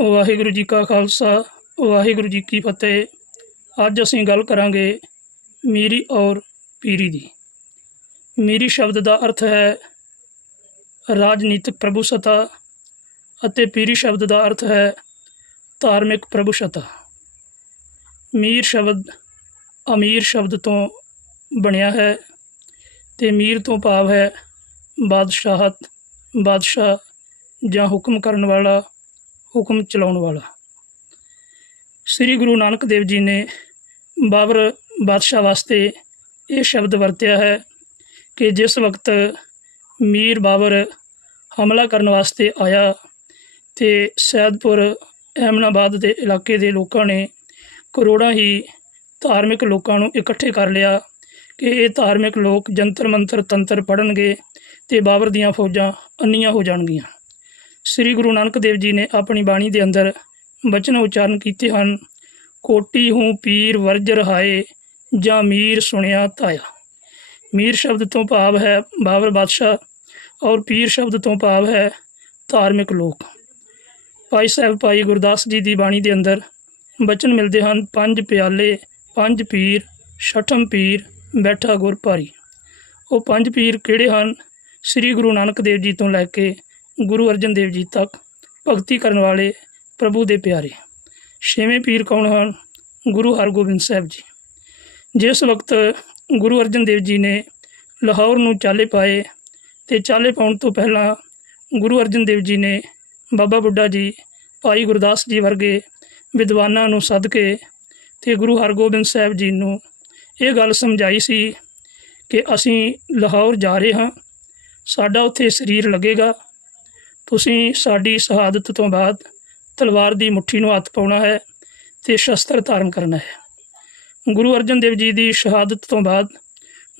ਵਾਹਿਗੁਰੂ ਜੀ ਕਾ ਖਾਲਸਾ, ਵਾਹਿਗੁਰੂ ਜੀ ਕੀ ਫਤਿਹ। ਅੱਜ ਅਸੀਂ ਗੱਲ ਕਰਾਂਗੇ ਮੀਰੀ ਔਰ ਪੀਰੀ ਦੀ। ਮੀਰੀ ਸ਼ਬਦ ਦਾ ਅਰਥ ਹੈ ਰਾਜਨੀਤਿਕ ਪ੍ਰਭੂਸ਼ਤਾ ਅਤੇ ਪੀਰੀ ਸ਼ਬਦ ਦਾ ਅਰਥ ਹੈ ਧਾਰਮਿਕ ਪ੍ਰਭੂਸ਼ਤਾ। ਮੀਰ ਸ਼ਬਦ ਅਮੀਰ ਸ਼ਬਦ ਤੋਂ ਬਣਿਆ ਹੈ ਤੇ ਮੀਰ ਤੋਂ ਭਾਵ ਹੈ ਬਾਦਸ਼ਾਹਤ, ਬਾਦਸ਼ਾਹ ਜਾਂ ਹੁਕਮ ਕਰਨ ਵਾਲਾ ਹੁਕਮ ਚਲਾਉਣ ਵਾਲਾ। ਸ੍ਰੀ ਗੁਰੂ ਨਾਨਕ ਦੇਵ ਜੀ ਨੇ ਬਾਬਰ ਬਾਦਸ਼ਾਹ ਵਾਸਤੇ ਇਹ ਸ਼ਬਦ ਵਰਤਿਆ ਹੈ ਕਿ ਜਿਸ ਵਕਤ ਮੀਰ ਬਾਬਰ ਹਮਲਾ ਕਰਨ ਵਾਸਤੇ ਆਇਆ ਤੇ ਸੈਦਪੁਰ ਅਹਿਮਨਾਬਾਦ ਦੇ ਇਲਾਕੇ ਦੇ ਲੋਕਾਂ ਨੇ ਕਰੋੜਾਂ ਹੀ ਧਾਰਮਿਕ ਲੋਕਾਂ ਨੂੰ ਇਕੱਠੇ ਕਰ ਲਿਆ ਕਿ ਇਹ ਧਾਰਮਿਕ ਲੋਕ ਜੰਤਰ ਮੰਤਰ ਤੰਤਰ ਪੜਨਗੇ ਤੇ ਬਾਬਰ ਦੀਆਂ ਫੌਜਾਂ ਅੰਨੀਆਂ ਹੋ ਜਾਣਗੀਆਂ। ਸ੍ਰੀ ਗੁਰੂ ਨਾਨਕ ਦੇਵ ਜੀ ਨੇ ਆਪਣੀ ਬਾਣੀ ਦੇ ਅੰਦਰ ਬਚਨ ਉਚਾਰਨ ਕੀਤੇ ਹਨ, ਕੋਟੀ ਹੂੰ ਪੀਰ ਵਰਜ ਰਹਾਏ ਜਾਂ ਮੀਰ ਸੁਣਿਆ ਤਾਇਆ। ਮੀਰ ਸ਼ਬਦ ਤੋਂ ਭਾਵ ਹੈ ਬਾਬਰ ਬਾਦਸ਼ਾਹ, ਔਰ ਪੀਰ ਸ਼ਬਦ ਤੋਂ ਭਾਵ ਹੈ ਧਾਰਮਿਕ ਲੋਕ। ਭਾਈ ਸਾਹਿਬ, ਭਾਈ ਗੁਰਦਾਸ ਜੀ ਦੀ ਬਾਣੀ ਦੇ ਅੰਦਰ ਬਚਨ ਮਿਲਦੇ ਹਨ, ਪੰਜ ਪਿਆਲੇ, ਪੰਜ ਪੀਰ, ਛਠਮ ਪੀਰ, ਬੈਠਾ ਗੁਰ ਭਾਰੀ। ਉਹ ਪੰਜ ਪੀਰ ਕਿਹੜੇ ਹਨ? ਸ੍ਰੀ ਗੁਰੂ ਨਾਨਕ ਦੇਵ ਜੀ ਤੋਂ ਲੈ ਕੇ ਗੁਰੂ ਅਰਜਨ ਦੇਵ ਜੀ ਤੱਕ ਭਗਤੀ ਕਰਨ ਵਾਲੇ ਪ੍ਰਭੂ ਦੇ ਪਿਆਰੇ। ਛੇਵੇਂ ਪੀਰ ਕੌਣ ਹਨ? ਗੁਰੂ ਹਰਗੋਬਿੰਦ ਸਾਹਿਬ ਜੀ। ਜਿਸ ਵਕਤ ਗੁਰੂ ਅਰਜਨ ਦੇਵ ਜੀ ਨੇ ਲਾਹੌਰ ਨੂੰ ਚਾਲੇ ਪਾਏ ਤੇ ਚਾਲੇ ਪਾਉਣ ਤੋਂ ਪਹਿਲਾਂ ਗੁਰੂ ਅਰਜਨ ਦੇਵ ਜੀ ਨੇ ਬਾਬਾ ਬੁੱਢਾ ਜੀ, ਭਾਈ ਗੁਰਦਾਸ ਜੀ ਵਰਗੇ ਵਿਦਵਾਨਾਂ ਨੂੰ ਸੱਦ ਕੇ ਤੇ ਗੁਰੂ ਹਰਗੋਬਿੰਦ ਸਾਹਿਬ ਜੀ ਨੂੰ ਇਹ ਗੱਲ ਸਮਝਾਈ ਸੀ ਕਿ ਅਸੀਂ ਲਾਹੌਰ ਜਾ ਰਹੇ ਹਾਂ। ਸਾਡਾ ਉੱਥੇ ਸਰੀਰ ਲੱਗੇਗਾ। ਤੁਸੀਂ ਸਾਡੀ ਸ਼ਹਾਦਤ ਤੋਂ ਬਾਅਦ ਤਲਵਾਰ ਦੀ ਮੁੱਠੀ ਨੂੰ ਹੱਥ ਪਾਉਣਾ ਹੈ ਤੇ ਸ਼ਸਤਰ ਧਾਰਨ ਕਰਨਾ ਹੈ। ਗੁਰੂ ਅਰਜਨ ਦੇਵ ਜੀ ਦੀ ਸ਼ਹਾਦਤ ਤੋਂ ਬਾਅਦ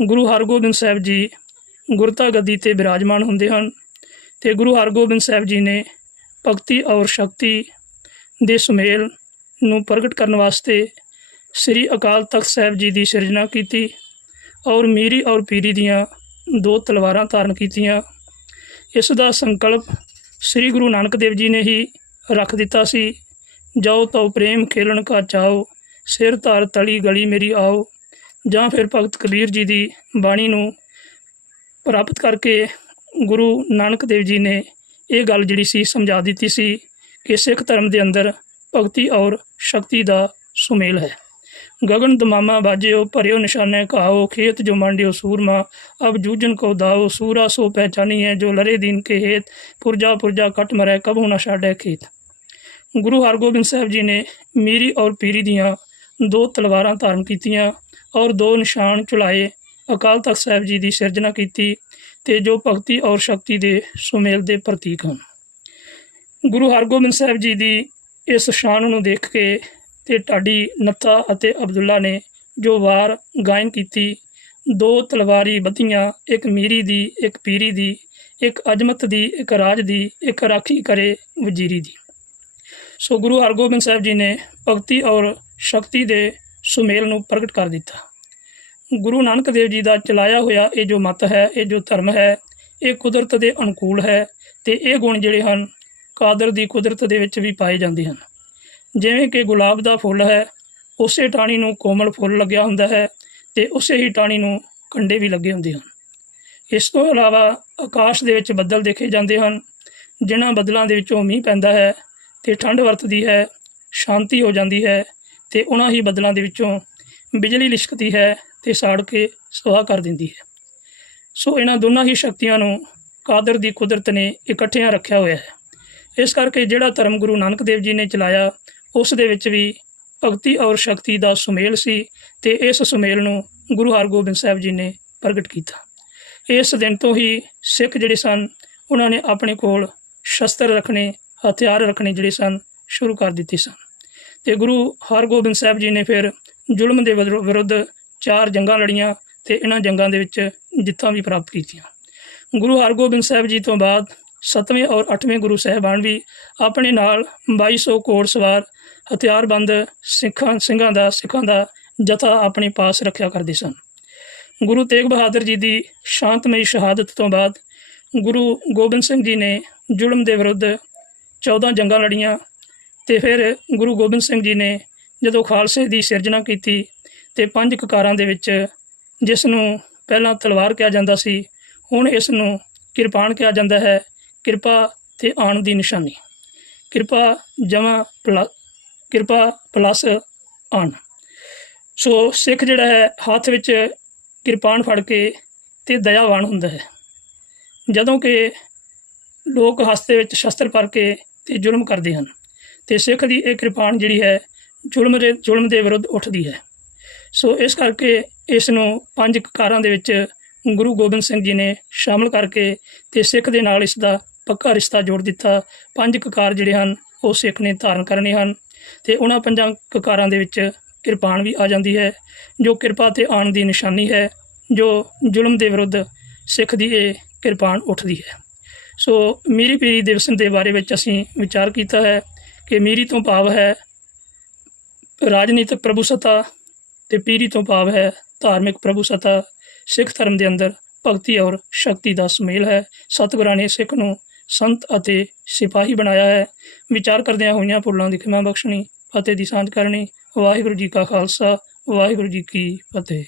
ਗੁਰੂ ਹਰਗੋਬਿੰਦ ਸਾਹਿਬ ਜੀ ਗੁਰਤਾ ਗੱਦੀ ਤੇ ਬਿਰਾਜਮਾਨ ਹੁੰਦੇ ਹਨ ਤੇ ਗੁਰੂ ਹਰਗੋਬਿੰਦ ਸਾਹਿਬ ਜੀ ਨੇ ਭਗਤੀ ਔਰ ਸ਼ਕਤੀ ਦੇ ਸੁਮੇਲ ਨੂੰ ਪ੍ਰਗਟ ਕਰਨ ਵਾਸਤੇ ਸ੍ਰੀ ਅਕਾਲ ਤਖਤ ਸਾਹਿਬ ਜੀ ਦੀ ਸਿਰਜਣਾ ਕੀਤੀ ਔਰ ਮੀਰੀ ਔਰ ਪੀਰੀ ਦੀਆਂ ਦੋ ਤਲਵਾਰਾਂ ਧਾਰਨ ਕੀਤੀਆਂ। ਇਸ ਦਾ ਸੰਕਲਪ ਸ੍ਰੀ ਗੁਰੂ ਨਾਨਕ ਦੇਵ ਜੀ ਨੇ ਹੀ ਰੱਖ ਦਿੱਤਾ ਸੀ। ਜਾਓ ਤਉ ਪ੍ਰੇਮ ਖੇਲਣ ਕਾ ਚਾਓ ਸਿਰ ਧਾਰ ਤਲੀ ਗਲੀ ਮੇਰੀ ਆਓ। ਜਾਂ ਫਿਰ ਭਗਤ ਕਬੀਰ ਜੀ ਦੀ ਬਾਣੀ ਨੂੰ ਪ੍ਰਾਪਤ ਕਰਕੇ ਗੁਰੂ ਨਾਨਕ ਦੇਵ ਜੀ ਨੇ ਇਹ ਗੱਲ ਜਿਹੜੀ ਸੀ ਸਮਝਾ ਦਿੱਤੀ ਸੀ ਕਿ ਸਿੱਖ ਧਰਮ ਦੇ ਅੰਦਰ ਭਗਤੀ ਔਰ ਸ਼ਕਤੀ ਦਾ ਸੁਮੇਲ ਹੈ। ਗगन ਦਮਾਮਾ ਬਾਜਿਓ, ਭਰਿਓ ਨਿਸ਼ਾਨੇ ਕਹਾਓ, ਖੇਤ ਜੋ ਮੰਡਿਓ ਸੂਰਮਾ, ਅਬ ਜੂਜਨ ਕੋ ਦਾਓ, ਸੂਰਾ ਸੋ ਪਹਿਚਾਨੀ ਹੈ ਜੋ ਲਰੇ ਦੀਨ ਕੇ ਹੇਤ, ਪੁਰਜਾ ਪੁਰਜਾ ਕਟ ਮਰੈ ਕਬੂ ਨਾ ਛਾੜੈ ਖੇਤ। ਗੁਰੂ ਹਰਗੋਬਿੰਦ ਸਾਹਿਬ ਜੀ ਨੇ ਮੀਰੀ ਔਰ ਪੀਰੀ ਦੀਆਂ ਦੋ ਤਲਵਾਰਾਂ ਧਾਰਨ ਕੀਤੀਆਂ ਔਰ ਦੋ ਨਿਸ਼ਾਨ ਚੁਲਾਏ। ਅਕਾਲ ਤਖਤ ਸਾਹਿਬ ਜੀ ਦੀ ਸਿਰਜਣਾ ਕੀਤੀ ਤੇ ਜੋ ਭਗਤੀ ਔਰ ਸ਼ਕਤੀ ਦੇ ਸੁਮੇਲ ਦੇ ਪ੍ਰਤੀਕ ਹਨ। ਗੁਰੂ ਹਰਗੋਬਿੰਦ ਸਾਹਿਬ ਜੀ ਦੀ ਇਸ ਸ਼ਾਨ ਨੂੰ ਦੇਖ ਕੇ ਤੇ ਢਾਡੀ ਨੱਥਾ ਅਤੇ ਅਬਦੁੱਲਾ ਨੇ ਜੋ ਵਾਰ ਗਾਇਨ ਕੀਤੀ, ਦੋ ਤਲਵਾਰੀ ਬੱਧੀਆਂ, ਇੱਕ ਮੀਰੀ ਦੀ, ਇੱਕ ਪੀਰੀ ਦੀ, ਇੱਕ ਅਜਮਤ ਦੀ, ਇੱਕ ਰਾਜ ਦੀ, ਇੱਕ ਰਾਖੀ ਕਰੇ ਵਜ਼ੀਰੀ ਦੀ। ਸੋ ਗੁਰੂ ਹਰਗੋਬਿੰਦ ਸਾਹਿਬ ਜੀ ਨੇ ਭਗਤੀ ਔਰ ਸ਼ਕਤੀ ਦੇ ਸੁਮੇਲ ਨੂੰ ਪ੍ਰਗਟ ਕਰ ਦਿੱਤਾ। ਗੁਰੂ ਨਾਨਕ ਦੇਵ ਜੀ ਦਾ ਚਲਾਇਆ ਹੋਇਆ ਇਹ ਜੋ ਮਤ ਹੈ, ਇਹ ਜੋ ਧਰਮ ਹੈ, ਇਹ ਕੁਦਰਤ ਦੇ ਅਨੁਕੂਲ ਹੈ ਤੇ ਇਹ ਗੁਣ ਜਿਹੜੇ ਹਨ, ਕਾਦਰ ਦੀ ਕੁਦਰਤ ਦੇ ਵਿੱਚ ਵੀ ਪਾਏ ਜਾਂਦੇ ਹਨ। ਜਿਵੇਂ ਕਿ ਗੁਲਾਬ ਦਾ ਫੁੱਲ ਹੈ, ਉਸੇ ਟਾਣੀ ਨੂੰ ਕੋਮਲ ਫੁੱਲ ਲੱਗਿਆ ਹੁੰਦਾ ਹੈ ਤੇ ਉਸੇ ਹੀ ਟਾਣੀ ਨੂੰ ਕੰਡੇ ਵੀ ਲੱਗੇ ਹੁੰਦੇ ਹਨ। ਇਸ ਤੋਂ ਇਲਾਵਾ ਆਕਾਸ਼ ਦੇ ਵਿੱਚ ਬੱਦਲ ਦੇਖੇ ਜਾਂਦੇ ਹਨ, ਜਿਨ੍ਹਾਂ ਬੱਦਲਾਂ ਦੇ ਵਿੱਚੋਂ ਮੀਂਹ ਪੈਂਦਾ ਹੈ ਤੇ ਠੰਡ ਵਰਤਦੀ ਹੈ, ਸ਼ਾਂਤੀ ਹੋ ਜਾਂਦੀ ਹੈ ਤੇ ਉਹਨਾਂ ਹੀ ਬੱਦਲਾਂ ਦੇ ਵਿੱਚੋਂ ਬਿਜਲੀ ਲਿਸ਼ਕਦੀ ਹੈ ਤੇ ਸਾੜ ਕੇ ਸੁਆਹ ਕਰ ਦਿੰਦੀ ਹੈ। ਸੋ ਇਹਨਾਂ ਦੋਨਾਂ ਹੀ ਸ਼ਕਤੀਆਂ ਨੂੰ ਕਾਦਰ ਦੀ ਕੁਦਰਤ ਨੇ ਇਕੱਠਿਆਂ ਰੱਖਿਆ ਹੋਇਆ ਹੈ। ਇਸ ਕਰਕੇ ਜਿਹੜਾ ਧਰਮ ਗੁਰੂ ਨਾਨਕ ਦੇਵ ਜੀ ਨੇ ਚਲਾਇਆ ਉਸ ਦੇ ਵਿੱਚ ਵੀ ਭਗਤੀ ਔਰ ਸ਼ਕਤੀ ਦਾ ਸੁਮੇਲ ਸੀ ਤੇ ਇਸ ਸੁਮੇਲ ਨੂੰ ਗੁਰੂ ਹਰਗੋਬਿੰਦ ਸਾਹਿਬ ਜੀ ਨੇ ਪ੍ਰਗਟ ਕੀਤਾ। ਇਸ ਦਿਨ ਤੋਂ ਹੀ ਸਿੱਖ ਜਿਹੜੇ ਸਨ, ਉਹਨਾਂ ਨੇ ਆਪਣੇ ਕੋਲ ਸ਼ਸਤਰ ਰੱਖਣੇ, ਹਥਿਆਰ ਰੱਖਣੇ ਜਿਹੜੇ ਸਨ, ਸ਼ੁਰੂ ਕਰ ਦਿੱਤੇ ਸਨ। ਤੇ ਗੁਰੂ ਹਰਗੋਬਿੰਦ ਸਾਹਿਬ ਜੀ ਨੇ ਫਿਰ ਜ਼ੁਲਮ ਦੇ ਵਿਰੁ- ਵਿਰੁੱਧ ਚਾਰ ਜੰਗਾਂ ਲੜੀਆਂ ਤੇ ਇਹਨਾਂ ਜੰਗਾਂ ਦੇ ਵਿੱਚ ਜਿੱਤਾਂ ਵੀ ਪ੍ਰਾਪਤ ਕੀਤੀਆਂ। ਗੁਰੂ ਹਰਗੋਬਿੰਦ ਸਾਹਿਬ ਜੀ ਤੋਂ ਬਾਅਦ ਸੱਤਵੇਂ ਔਰ ਅੱਠਵੇਂ ਗੁਰੂ ਸਾਹਿਬਾਨ ਵੀ ਆਪਣੇ ਨਾਲ 2200 ਕੋੜ ਸਵਾਰ ਹਥਿਆਰਬੰਦ ਸਿੱਖਾਂ, ਸਿੰਘਾਂ ਦਾ, ਸਿੱਖਾਂ ਦਾ ਜਥਾ ਆਪਣੇ ਪਾਸ ਰੱਖਿਆ ਕਰਦੇ ਸਨ। ਗੁਰੂ ਤੇਗ ਬਹਾਦਰ ਜੀ ਦੀ ਸ਼ਾਂਤਮਈ ਸ਼ਹਾਦਤ ਤੋਂ ਬਾਅਦ ਗੁਰੂ ਗੋਬਿੰਦ ਸਿੰਘ ਜੀ ਨੇ ਜ਼ੁਲਮ ਦੇ ਵਿਰੁੱਧ 14 ਜੰਗਾਂ ਲੜੀਆਂ ਤੇ ਫਿਰ ਗੁਰੂ ਗੋਬਿੰਦ ਸਿੰਘ ਜੀ ਨੇ ਜਦੋਂ ਖਾਲਸੇ ਦੀ ਸਿਰਜਣਾ ਕੀਤੀ ਤੇ ਪੰਜ ਕਕਾਰਾਂ ਦੇ ਵਿੱਚ ਜਿਸ ਨੂੰ ਪਹਿਲਾਂ ਤਲਵਾਰ ਕਿਹਾ ਜਾਂਦਾ ਸੀ, ਹੁਣ ਇਸ ਨੂੰ ਕਿਰਪਾਨ ਕਿਹਾ ਜਾਂਦਾ ਹੈ, ਕਿਰਪਾ ਤੇ ਆਣ ਦੀ ਨਿਸ਼ਾਨੀ। ਕਿਰਪਾ ਜਮਾ ਪਲੱਸ ਕਿਰਪਾ ਪਲੱਸ ਆਣ ਸੋ ਸਿੱਖ ਜਿਹੜਾ ਹੈ, ਹੱਥ ਵਿੱਚ ਕਿਰਪਾਨ ਫੜ ਕੇ ਤੇ ਦਇਆਵਾਨ ਹੁੰਦਾ ਹੈ। ਜਦੋਂ ਕਿ ਲੋਕ ਹਸਤੇ ਵਿੱਚ ਸ਼ਸਤਰ ਭਰ ਕੇ ਤੇ ਜ਼ੁਲਮ ਕਰਦੇ ਹਨ, ਤੇ ਸਿੱਖ ਦੀ ਇਹ ਕਿਰਪਾਨ ਜਿਹੜੀ ਹੈ, ਜ਼ੁਲਮ ਦੇ ਜ਼ੁਲਮ ਦੇ ਵਿਰੁੱਧ ਉੱਠਦੀ ਹੈ। ਸੋ ਇਸ ਕਰਕੇ ਇਸ ਨੂੰ ਪੰਜ ਕਕਾਰਾਂ ਦੇ ਵਿੱਚ ਗੁਰੂ ਗੋਬਿੰਦ ਸਿੰਘ ਜੀ ਨੇ ਸ਼ਾਮਲ ਕਰਕੇ ਤੇ ਸਿੱਖ ਦੇ ਨਾਲ ਇਸ ਦਾ ਪੱਕਾ ਰਿਸ਼ਤਾ ਜੋੜ ਦਿੱਤਾ। ਪੰਜ ਕਕਾਰ ਜਿਹੜੇ ਹਨ, ਉਹ ਸਿੱਖ ਨੇ ਧਾਰਨ ਕਰਨੇ ਹਨ। ਤੇ ਉਹਨਾਂ ਪੰਜਾਂ ਕਕਾਰਾਂ ਦੇ ਵਿੱਚ ਕਿਰਪਾਨ ਵੀ ਆ ਜਾਂਦੀ ਹੈ, ਜੋ ਕਿਰਪਾ ਤੇ ਆਣ ਦੀ ਨਿਸ਼ਾਨੀ ਹੈ, ਜੋ ਜ਼ੁਲਮ ਦੇ ਵਿਰੁੱਧ ਸਿੱਖ ਦੀ ਇਹ ਕਿਰਪਾਨ ਉੱਠਦੀ ਹੈ। ਸੋ ਮੀਰੀ ਪੀਰੀ ਦਿਵਸ ਦੇ ਬਾਰੇ ਵਿੱਚ ਅਸੀਂ ਵਿਚਾਰ ਕੀਤਾ ਹੈ ਕਿ ਮੀਰੀ ਤੋਂ ਭਾਵ ਹੈ ਰਾਜਨੀਤਿਕ ਪ੍ਰਭੂਸੱਤਾ ਤੇ ਪੀਰੀ ਤੋਂ ਭਾਵ ਹੈ ਧਾਰਮਿਕ ਪ੍ਰਭੂਸੱਤਾ, ਸਿੱਖ ਧਰਮ ਦੇ ਅੰਦਰ ਭਗਤੀ ਔਰ ਸ਼ਕਤੀ ਦਾ ਸੁਮੇਲ ਹੈ। ਸਤਿਗੁਰਾਂ ਨੇ ਸਿੱਖ ਨੂੰ ਸੰਤ ਅਤੇ ਸਿਪਾਹੀ ਬਣਾਇਆ ਹੈ। ਵਿਚਾਰ ਕਰਦਿਆਂ ਹੋਈਆਂ ਭੁੱਲਾਂ ਦੀ ਖਿਮਾ ਬਖਸ਼ਣੀ, ਫਤਿਹ ਦੀ ਸਾਂਝ ਕਰਨੀ। ਵਾਹਿਗੁਰੂ ਜੀ ਕਾ ਖਾਲਸਾ, ਵਾਹਿਗੁਰੂ ਜੀ ਕੀ ਫਤਿਹ।